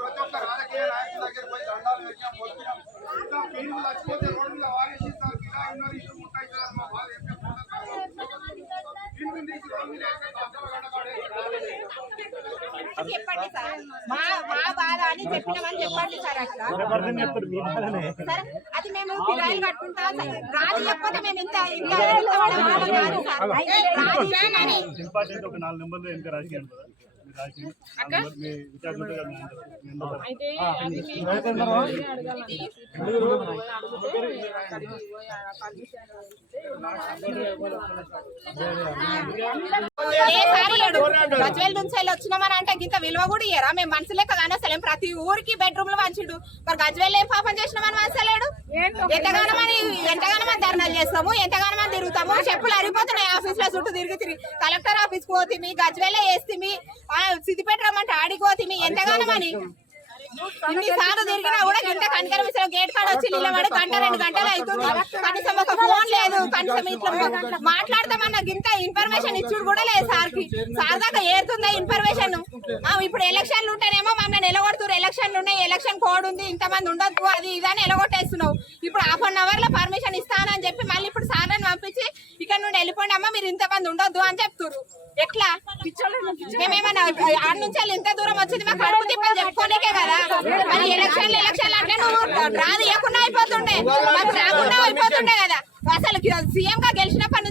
ప్రతి ఒక్క రాజకీయ నాయకుల దగ్గర పోయి దండాలు పెట్టినా మొత్తం మీరు చచ్చిపోతే రోడ్డు మీద వారేసి సార్ ఇలా ఉన్నారు ఇల్లు ముట్టాయి సార్ మా బాధ ఏం చెప్పండి సార్, మా బాధ అని చెప్పినామని చెప్పండి సార్. అట్లా సార్ అది మేము కిరాయిలు కట్టుకుంటాం రాదు, చెప్పకపోతే మేము ఇంత గజ్వేల్ నుంచి వచ్చినామని అంటే ఇంత విలువ కూడా ఇయ్యరా? మేము మనసులే కదా అసలేం ప్రతి ఊరికి బెడ్రూమ్ లో మంచిడు, మరి గజ్వేల్ ఏం పాపం చేసినామని మనసలేడు. ఎంతగానో ధర్నాలు చేస్తాము, ఎంతగానో తిరుగుతాము, చెప్పులు అరిగిపోతున్నాయి ఆఫీస్ లో చుట్టూ తిరిగి కలెక్టర్ ఆఫీస్ పోతిమి, గజ్వేలే వేస్తిమి, సిద్దిపేట రమ్మంటే ఆడిపోతిమి, ఎంతగానమని ఇన్నిసార్లు తిరిగినా కూడా ఇంత కనకర గేట్ కాడ వచ్చి నిలబడి గంట 2 గంటలు అవుతుంది. కనీసం ఒక ఫోన్ లేదు, కనీసం ఇట్లా మాట్లాడతామన్న ఇంత ఇన్ఫర్మేషన్ ఇచ్చుడు కూడా లేదు సార్కి. సార్ దాకా ఏరుతుందా ఇన్ఫర్మేషన్? ఇప్పుడు ఎలక్షన్లు ఉంటేనేమో మమ్మల్ని నిలగొడుతున్నారు, ఎలక్షన్లు ఉన్నాయి, ఎలక్షన్ కోడ్ ఉంది, ఇంతమంది ఉండొద్దు, అది ఇదని నిలగొట్టేస్తున్నావు. ఇప్పుడు 1/2 అవర్ లో పర్మిషన్ ఇస్తానని చెప్పి మళ్ళీ ఇప్పుడు సార్లను పంపించి ఇక్కడ నుండి వెళ్ళిపోండి అమ్మ, మీరు ఇంతమంది ఉండొద్దు అని చెప్తున్నారు. ఎట్లా మేమేమన్నా ఆడ నుంచి ఇంత దూరం వచ్చింది మాకు కడుపు తిప్పని చెప్పుకోలేకే కదా. మరి ఎలక్షన్లు అంటే నువ్వు డ్రా తీయకుండా అయిపోతుండే, మాకు రాకుండా అయిపోతుండే కదా. అసలు సీఎం గా గెలిచినప్పటి నుంచి